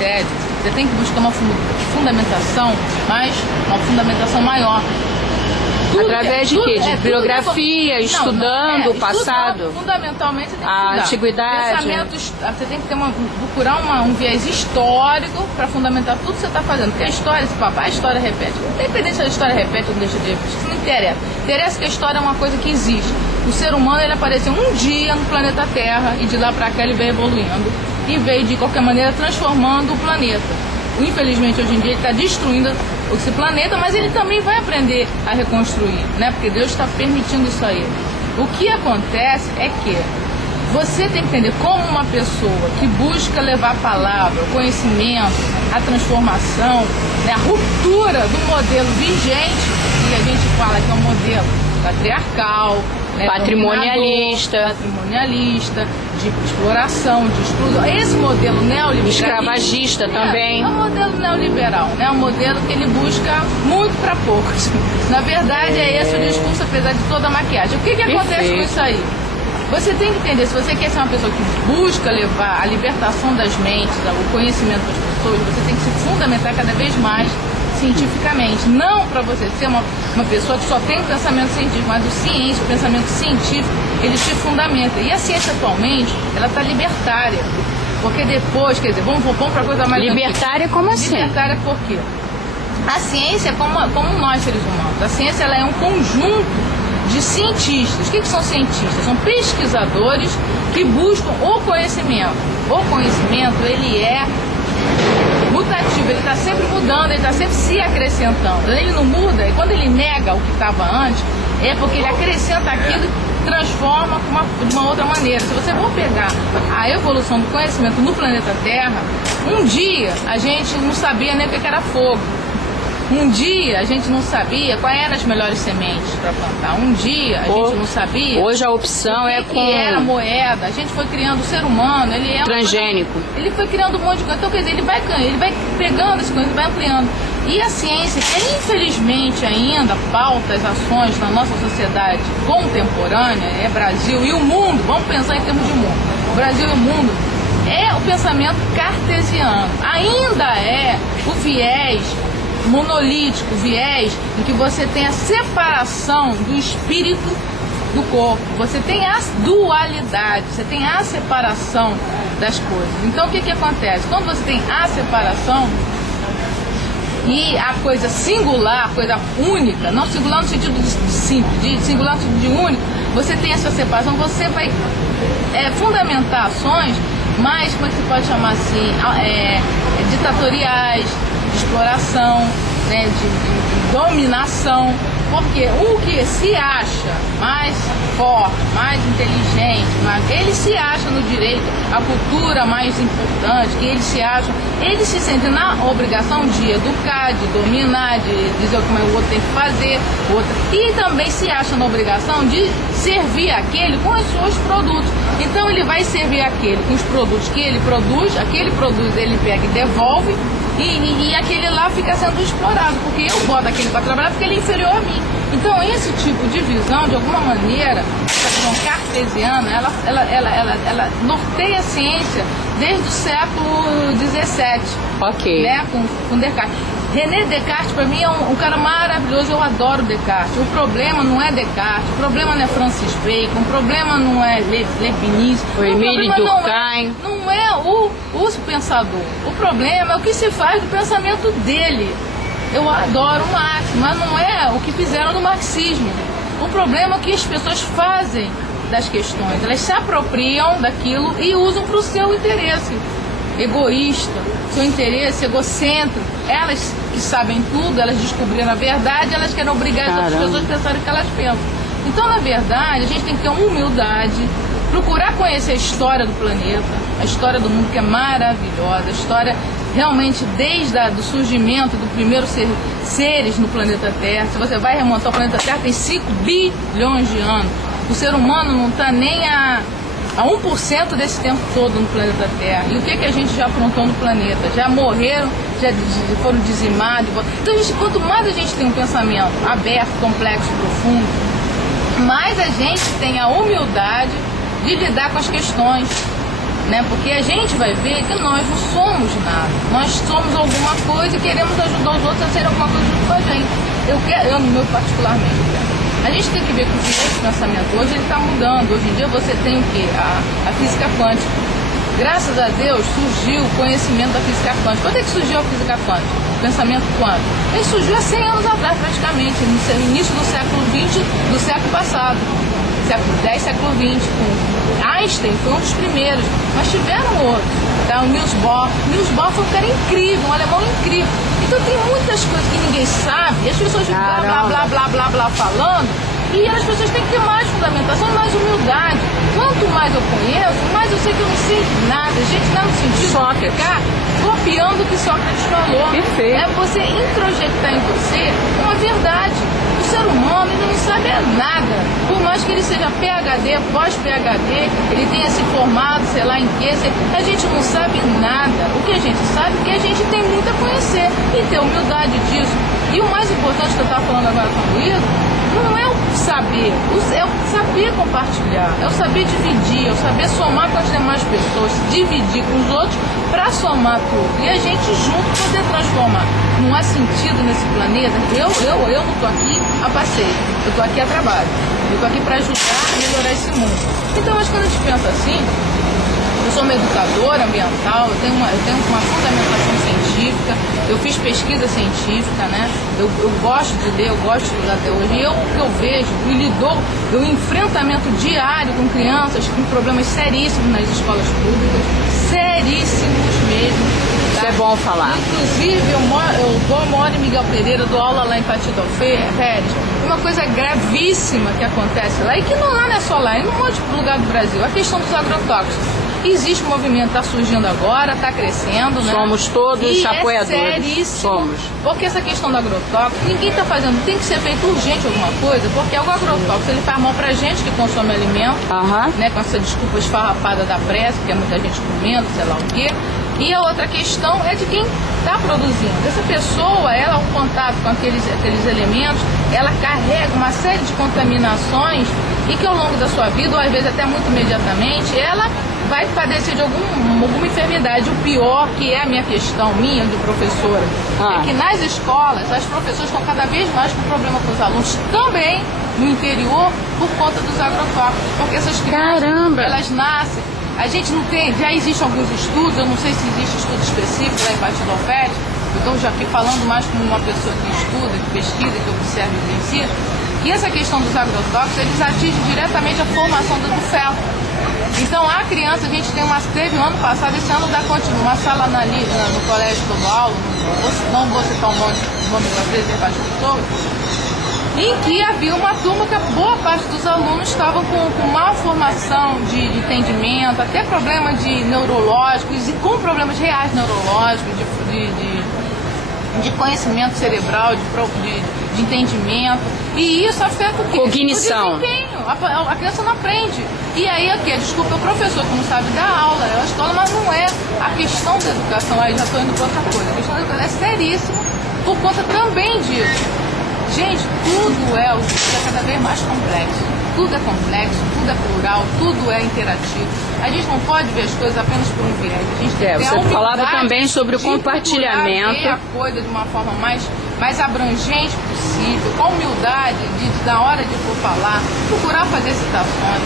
sério, você tem que buscar uma fundamentação, mas uma fundamentação maior. Através de quê? De bibliografia, estudando o passado? Fundamentalmente, você tem que a estudar. antiguidade. Você tem que procurar um viés histórico para fundamentar tudo que você está fazendo. Porque a história, a história repete. Independente se a história repete ou não deixa de repetir, isso não interessa. Interessa que a história é uma coisa que existe. O ser humano, ele apareceu um dia no planeta Terra e de lá para cá ele veio evoluindo e veio, de qualquer maneira, transformando o planeta. Infelizmente, hoje em dia, ele está destruindo esse planeta, mas ele também vai aprender a reconstruir, né? Porque Deus está permitindo isso aí. O que acontece é que você tem que entender como uma pessoa que busca levar a palavra, o conhecimento, a transformação, né? A ruptura do modelo vigente, que a gente fala que é um modelo patriarcal, né? patrimonialista, de exploração, de exclusão. Esse modelo neoliberal, escravagista também. É um modelo neoliberal, né? É um modelo que ele busca muito para poucos. Na verdade, é esse o discurso, apesar de toda a maquiagem. O que acontece com isso aí? Você tem que entender, se você quer ser uma pessoa que busca levar a libertação das mentes, o conhecimento das pessoas, você tem que se fundamentar cada vez mais cientificamente. Não para você ser uma pessoa que só tem o pensamento científico, mas o pensamento científico, ele se fundamenta. E a ciência atualmente, ela está libertária. Porque depois, quer dizer, vamos para a coisa mais... Libertária como assim? Libertária por quê? A ciência é como nós, seres humanos. A ciência, ela é um conjunto de cientistas. O que são cientistas? São pesquisadores que buscam o conhecimento. O conhecimento, ele é mutativo, ele está sempre mudando, ele está sempre se acrescentando. Ele não muda, e quando ele nega o que estava antes, é porque ele acrescenta aquilo e transforma de uma outra maneira. Se você for pegar a evolução do conhecimento no planeta Terra, um dia a gente não sabia nem o que era fogo. Um dia a gente não sabia quais eram as melhores sementes para plantar. Um dia a gente não sabia. Hoje a opção é com... que era moeda. A gente foi criando o ser humano, ele é transgênico. Ele foi criando um monte de coisa. Então, quer dizer, ele vai pegando esse coisa, ele vai ampliando. E a ciência, que infelizmente ainda pauta as ações na nossa sociedade contemporânea, é Brasil e o mundo, vamos pensar em termos de mundo. O Brasil e o mundo é o pensamento cartesiano. Ainda é o viés monolítico, viés em que você tem a separação do espírito do corpo, você tem a dualidade, você tem a separação das coisas. Então o que acontece? Quando você tem a separação e a coisa singular, a coisa única, não singular no sentido de simples, de singular no sentido de único, você tem essa separação, você vai fundamentar ações mais, como é que você pode chamar assim, ditatoriais, de exploração, né, de dominação, porque o que se acha mais forte, mais inteligente, ele se acha no direito, a cultura mais importante, que ele se sente na obrigação de educar, de dominar, de dizer como o outro tem que fazer, e também se acha na obrigação de servir aquele com os seus produtos. Então ele vai servir aquele com os produtos que ele produz, aquele produz ele pega e devolve, e aquele lá fica sendo explorado, porque eu boto aquele para trabalhar porque ele é inferior a mim. Então esse tipo de visão, de alguma maneira, essa visão cartesiana, ela norteia a ciência desde o século XVII, né, com Descartes. René Descartes, para mim, é um cara maravilhoso, eu adoro Descartes. O problema não é Descartes, o problema não é Francis Bacon, o problema não é Leibniz, o Emile Durkheim. Não é o pensador. O problema é o que se faz do pensamento dele. Eu adoro o Marx, mas não é o que fizeram no marxismo. O problema é o que as pessoas fazem das questões. Elas se apropriam daquilo e usam para o seu interesse egoísta, seu interesse egocêntrico. Elas que sabem tudo, elas descobriram a verdade, elas querem obrigar as outras pessoas a pensarem o que elas pensam. Então, na verdade, a gente tem que ter uma humildade, procurar conhecer a história do planeta, a história do mundo, que é maravilhosa, a história realmente desde o surgimento do primeiro seres no planeta Terra. Se você vai remontar o planeta Terra, tem 5 bilhões de anos. O ser humano não está nem a 1% desse tempo todo no planeta Terra. E o que a gente já aprontou no planeta? Já morreram, já foram dizimados. Então, quanto mais a gente tem um pensamento aberto, complexo, profundo, mais a gente tem a humildade de lidar com as questões. né? Porque a gente vai ver que nós não somos nada. Nós somos alguma coisa e queremos ajudar os outros a serem alguma coisa junto com a gente. Eu no meu particularmente, a gente tem que ver que o esse pensamento hoje ele está mudando. Hoje em dia você tem o quê? A física quântica. Graças a Deus surgiu o conhecimento da física quântica. Quando é que surgiu a física quântica? O pensamento quântico? Ele surgiu há 100 anos atrás, praticamente, no início do século XX, do século passado. Século X, século XX. Einstein foi um dos primeiros, mas tiveram outros. Tá? O Niels Bohr. Niels Bohr foi um cara incrível, um alemão incrível. Então tem muitas coisas que ninguém sabe, e as pessoas ficam blá falando, e as pessoas têm que ter mais fundamentação e mais humildade. Quanto mais eu conheço, mais eu sei que eu não sei nada. Gente, não no sentido de ficar copiando o que Sócrates falou. Perfeito. É você introjectar em você uma verdade. O ser humano ele não sabe nada. Por mais que ele seja PhD, pós-PhD, ele tenha se formado, sei lá em quê, a gente não sabe nada. O que a gente sabe é que a gente tem muito a conhecer e ter humildade disso. E o mais importante que eu estava falando agora com o Luiz, não é o saber, é o saber compartilhar, é o saber dividir, é o saber somar com as demais pessoas, dividir com os outros para somar tudo. E a gente junto poder transformar. Não há sentido nesse planeta. Eu não estou aqui a passeio, eu estou aqui a trabalho. Eu estou aqui para ajudar a melhorar esse mundo. Então, acho que quando a gente pensa assim, eu sou uma educadora ambiental, eu tenho uma fundamentação científica, eu fiz pesquisa científica, né? Eu gosto de ler, eu gosto de estudar até hoje. E o que eu vejo, e lidou do enfrentamento diário com crianças com problemas seríssimos nas escolas públicas, seríssimos mesmo. Isso é bom falar. Inclusive, eu moro em Miguel Pereira, dou aula lá em Patidão Férez. Uma coisa gravíssima que acontece lá, e que não é só lá, é em um monte de lugar do Brasil, a questão dos agrotóxicos. Existe um movimento, está surgindo agora, está crescendo, né? Somos todos apoiadores. É seríssimo. Somos. Porque essa questão do agrotóxico, ninguém está fazendo, tem que ser feito urgente alguma coisa, porque o agrotóxico ele faz mal pra gente que consome alimento, né? Com essa desculpa esfarrapada da pressa, que é muita gente comendo, sei lá o quê. E a outra questão é de quem está produzindo. Essa pessoa, ela, ao contato com aqueles elementos, ela carrega uma série de contaminações e que ao longo da sua vida, ou às vezes até muito imediatamente, ela vai padecer de alguma enfermidade. O pior, que é a minha questão, minha, de professora, é que nas escolas, as professoras estão cada vez mais com problema com os alunos, também no interior, por conta dos agrotóxicos. Porque essas crianças, elas nascem. A gente não tem, já existem alguns estudos, eu não sei se existe estudo específico lá em Patidão Férez, então já aqui falando mais como uma pessoa que estuda, que pesquisa, que observa e vivencia, que essa questão dos agrotóxicos, eles atingem diretamente a formação do feto. Então a criança, a gente teve no ano passado, esse ano dá continua, uma sala no colégio estadual, não vou citar o nome para preservar as pessoas, em que havia uma turma que a boa parte dos alunos estavam com malformação de entendimento, até problemas neurológicos e com problemas reais neurológicos, de conhecimento cerebral, de entendimento. E isso afeta o quê? Cognição. O desempenho. A criança não aprende. E aí aqui, desculpa, é o professor que não sabe dar aula, é a escola, mas não é a questão da educação. Aí já estou indo para outra coisa. A questão da educação é seríssima por conta também disso. Gente, tudo é cada vez mais complexo. Tudo é complexo, tudo é plural, tudo é interativo. A gente não pode ver as coisas apenas por um viés. A gente tem que ter a você falava também sobre o compartilhamento. Ver a coisa de uma forma mais abrangente possível, com humildade, na hora de for falar, procurar fazer citações,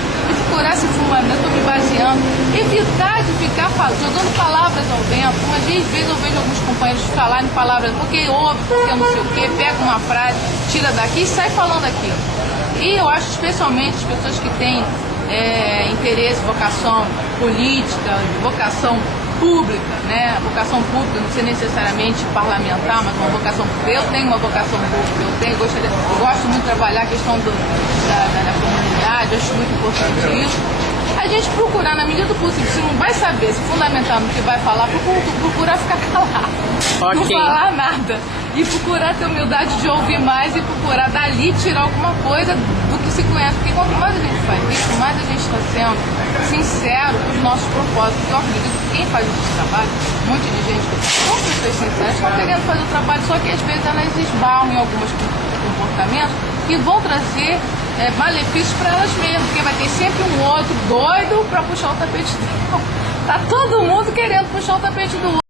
procurar se fundamento, me baseando, evitar de ficar jogando palavras ao vento. Uma vez eu vejo alguns companheiros falarem palavras, porque ouve, porque não sei o quê, pega uma frase, tira daqui e sai falando aquilo. E eu acho especialmente as pessoas que têm interesse, vocação política, vocação pública, né? Vocação pública, não ser necessariamente parlamentar, mas uma vocação pública. Eu tenho uma vocação pública, eu gosto muito de trabalhar a questão da comunidade, eu acho muito importante isso. A gente procurar, na medida do possível, se não vai saber, se fundamentar no que vai falar, procurar ficar calado, não falar nada. E procurar ter humildade de ouvir mais e procurar dali tirar alguma coisa do que se conhece. Porque quanto mais a gente faz isso, mais a gente está sendo sincero com os nossos propósitos. Eu acredito que quem faz esse trabalho, um monte de gente, são pessoas sinceras, estão querendo fazer o trabalho, só que às vezes elas esbarram em alguns comportamentos que vão trazer malefícios para elas mesmas, porque vai ter sempre um outro doido para puxar o tapete dela. Tá todo mundo querendo puxar o tapete do outro.